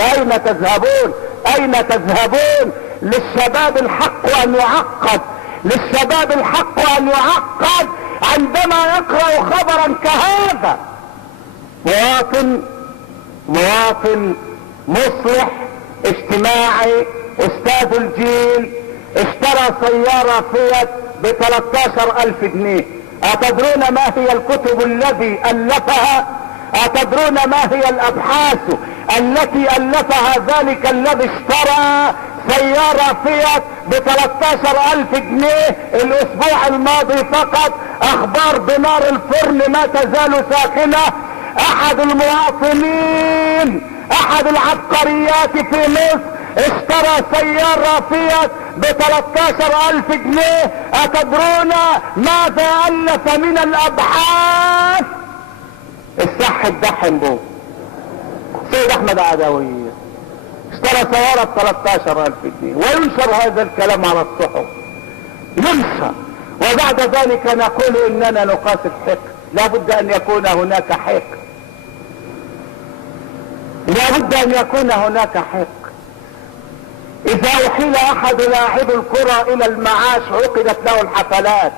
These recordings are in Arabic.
فأين تذهبون؟ أين تذهبون؟ للشباب الحق أن يعقد، للشباب الحق أن يعقد عندما يقرأ خبرا كهذا. مواطن مصلح اجتماعي استاذ الجيل اشترى سيارة فيات ب13,000 جنيه. اتدرون ما هي الكتب الذي الفها؟ اتدرون ما هي الابحاث التي الفها ذلك الذي اشترى سيارة فيات ب13,000 جنيه؟ الاسبوع الماضي فقط اخبار بنار الفرن ما تزال ساخنة. احد المواطنين احد العبقريات في مصر اشترى سيارة فيات ب13,000 جنيه. اتدرون ماذا الف من الابحاث؟ الصح الدحم بو سيد احمد عدوي اشترى سيارة ب13,000 جنيه، وينشر هذا الكلام على الصحف، ينشر. وبعد ذلك نقول اننا نقاسم حقد. لابد ان يكون هناك حقد، لابد ان يكون هناك حقد. اذا احيل احد لاعب الكرة الى المعاش عقدت له الحفلات،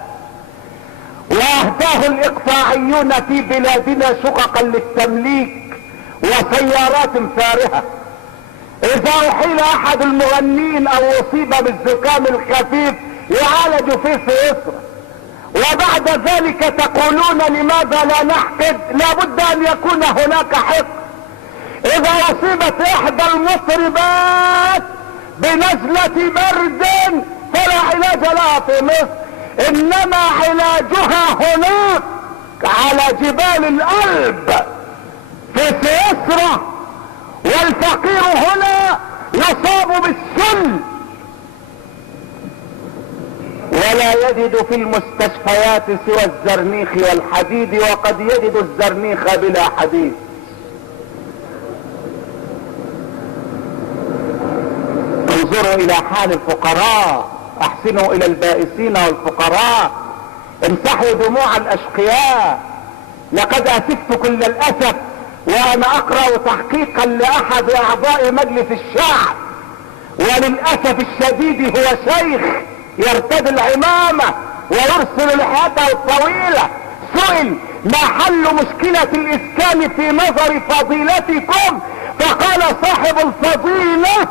واهداه الاقطاعيون في بلادنا شققا للتمليك وسيارات فارهة. اذا احيل احد المغنين او اصيب بالزكام الخفيف يعالج في سويسرا، وبعد ذلك تقولون لماذا لا نحقد؟ لابد ان يكون هناك حقد. اذا اصيبت احدى المطربات بنزلة برد فلا علاج لها في مصر، انما علاجها هناك على جبال الألب في سويسرا، والفقير هنا يصاب بالسل ولا يجد في المستشفيات سوى الزرنيخ والحديد، وقد يجد الزرنيخ بلا حديد. انظروا الى حال الفقراء، احسنوا الى البائسين والفقراء، امسحوا دموع الاشقياء. لقد اسفت كل الاسف وانا اقرأ تحقيقا لاحد اعضاء مجلس الشعب، وللاسف الشديد هو شيخ يرتدي العمامة ويرسل لحيته الطويلة. سئل ما حل مشكلة الاسكان في نظر فضيلتكم؟ فقال صاحب الفضيلة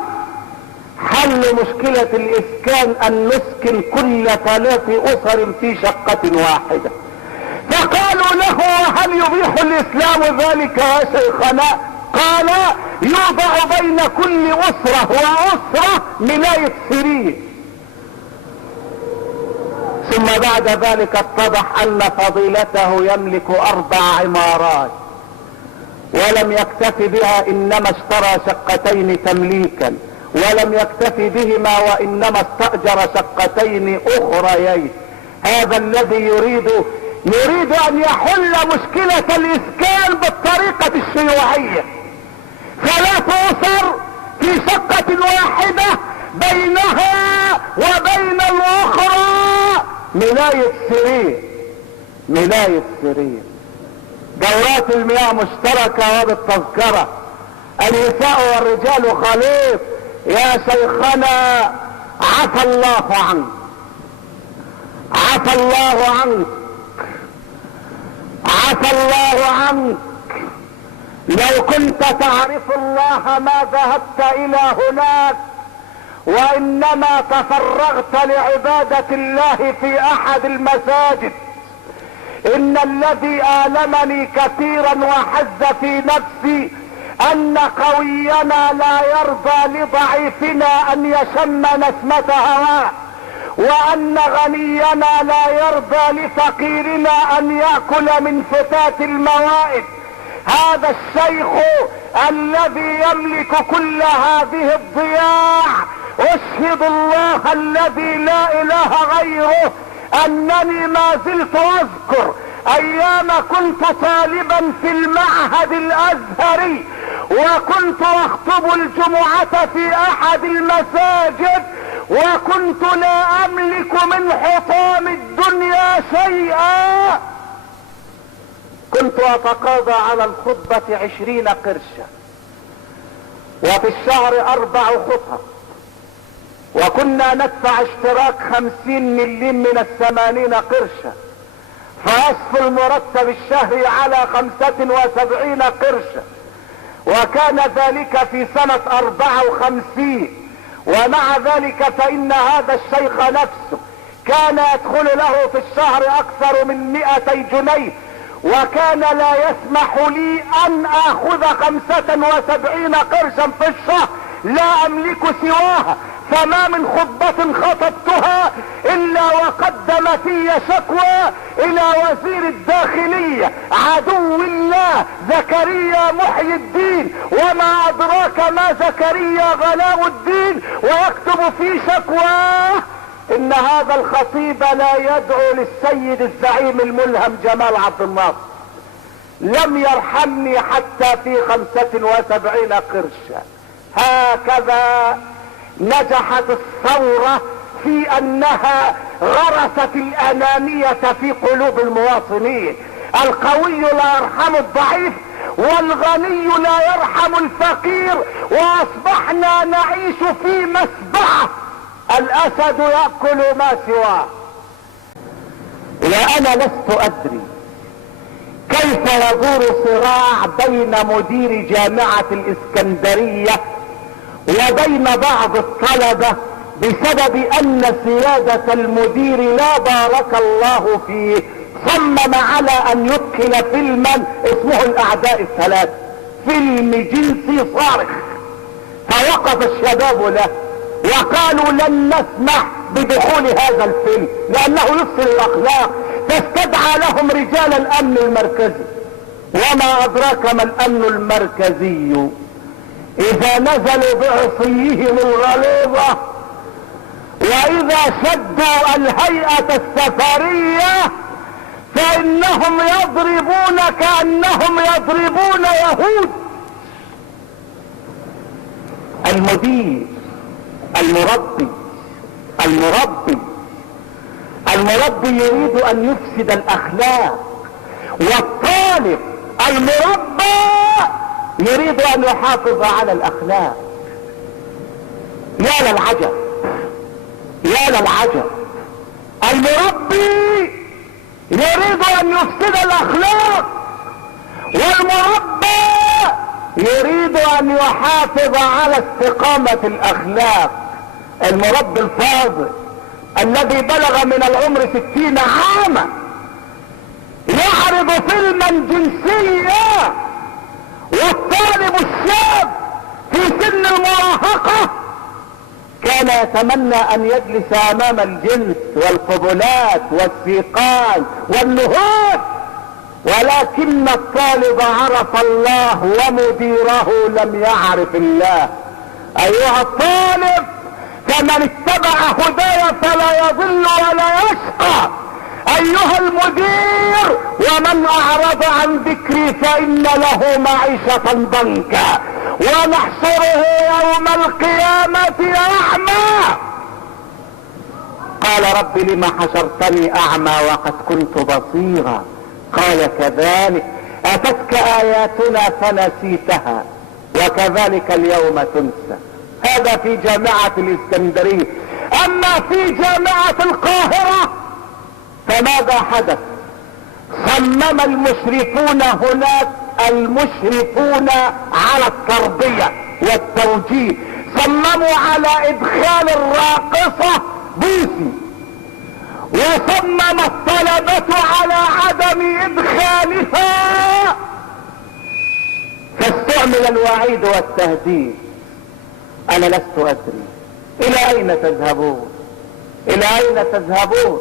حل مشكلة الاسكان ان نسكن كل 3 اسر في شقة واحدة. فقالوا له وهل يبيح الاسلام ذلك يا شيخنا؟ قال يوضع بين كل اسرة واسرة ملاية سرير. ثم بعد ذلك اتضح ان فضيلته يملك 4 عمارات، ولم يكتف بها انما اشترى شقتين تمليكا، ولم يكتفي بهما وانما استأجر شقتين اخريين. هذا الذي يريد ان يحل مشكلة الاسكان بالطريقة الشيوعية. 3 اسر في شقة واحدة بينها وبين الاخرى ملاية سرير، ملاية سرير. دورات المياه مشتركة وبالتذكرة. النساء والرجال خليط. يا شيخنا عفى الله عنك، عفى الله عنك، عفى الله عنك. لو كنت تعرف الله ما ذهبت الى هناك، وانما تفرغت لعبادة الله في احد المساجد. ان الذي آلمني كثيرا وحز في نفسي ان قوينا لا يرضى لضعيفنا ان يشم نسمة هواه، وان غنينا لا يرضى لفقيرنا ان يأكل من فتات الموائد. هذا الشيخ الذي يملك كل هذه الضياع، اشهد الله الذي لا اله غيره انني ما زلت اذكر ايام كنت طالبا في المعهد الازهري، وكنت اخطب الجمعة في احد المساجد، وكنت لا املك من حطام الدنيا شيئا. كنت اتقاضى على الخطبة 20 قرشا، وفي الشهر 4 خطب، وكنا ندفع اشتراك 50 مليم من 80 قرشا، فيصل المرتب الشهري على 75 قرشا، وكان ذلك في سنة 54. ومع ذلك فإن هذا الشيخ نفسه كان يدخل له في الشهر أكثر من 200 جنيه، وكان لا يسمح لي أن آخذ 75 قرشا في الشهر لا أملك سواها. فما من خطبة خطبتها إلا وقدم في شكوى إلى وزير الداخلية عدو الله زكريا محي الدين، وما أدراك ما زكريا غلاء الدين، ويكتب في شكواه إن هذا الخطيب لا يدعو للسيد الزعيم الملهم جمال عبد الناصر، لم يرحمني حتى في 75 قرشا. هكذا نجحت الثورة في أنها غرست الأنانية في قلوب المواطنين. القوي لا يرحم الضعيف، والغني لا يرحم الفقير، وأصبحنا نعيش في مسبحة الأسد يأكل ما سواه. وأنا لست أدري كيف يدور صراع بين مدير جامعة الإسكندرية وبين بعض الطلبة بسبب ان سيادة المدير لا بارك الله فيه صمم على ان يدخل فيلما اسمه الاعداء الثلاث، فيلم جنسي صارخ. فوقف الشباب له وقالوا لن نسمح بدخول هذا الفيلم لانه يفسد الاخلاق، فاستدعى لهم رجال الامن المركزي. وما ادراك ما الامن المركزي؟ اذا نزلوا بعصيهم الغليظة واذا شدوا الهيئة السفرية فانهم يضربون كأنهم يضربون يهود. المدير المربي يريد ان يفسد الاخلاق، والطالب المربى يريد ان يحافظ على الاخلاق. يا للعجب، المربي يريد ان يفسد الاخلاق، والمربى يريد ان يحافظ على استقامة الاخلاق. المربي الفاضل الذي بلغ من العمر 60 عاما يعرض فيلما جنسيا، والطالب الشاب في سن المراهقة كان يتمنى ان يجلس امام الجنس والقبلات والسيقان والنهوض، ولكن الطالب عرف الله ومديره لم يعرف الله. ايها الطالب، فمن اتبع هدايا فلا يضل ولا يشقى. ايها المدير، ومن اعرض عن ذكري فان له معيشة ضنكا ونحشره يوم القيامة اعمى. قال رب لم حشرتني اعمى وقد كنت بصيرا؟ قال كذلك اتتك اياتنا فنسيتها وكذلك اليوم تنسى. هذا في جامعة الاسكندرية. اما في جامعة القاهرة فماذا حدث؟ صمم المشرفون هناك، المشرفون على التربية والتوجيه، صمموا على ادخال الراقصة بوسي، وصمم الطلبة على عدم ادخالها، فاستعمل الوعيد والتهديد. انا لست ادري الى اين تذهبون، الى اين تذهبون؟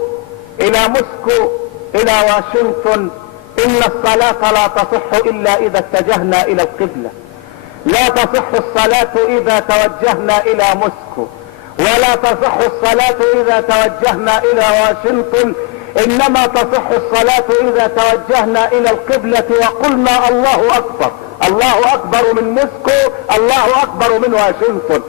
الى موسكو، الى واشنطن. ان الصلاة لا تصح الا اذا اتجهنا الى القبلة، لا تصح الصلاة اذا توجهنا الى موسكو، ولا تصح الصلاة اذا توجهنا الى واشنطن، انما تصح الصلاة اذا توجهنا الى القبلة وقلنا الله اكبر، الله اكبر من موسكو، الله اكبر من واشنطن.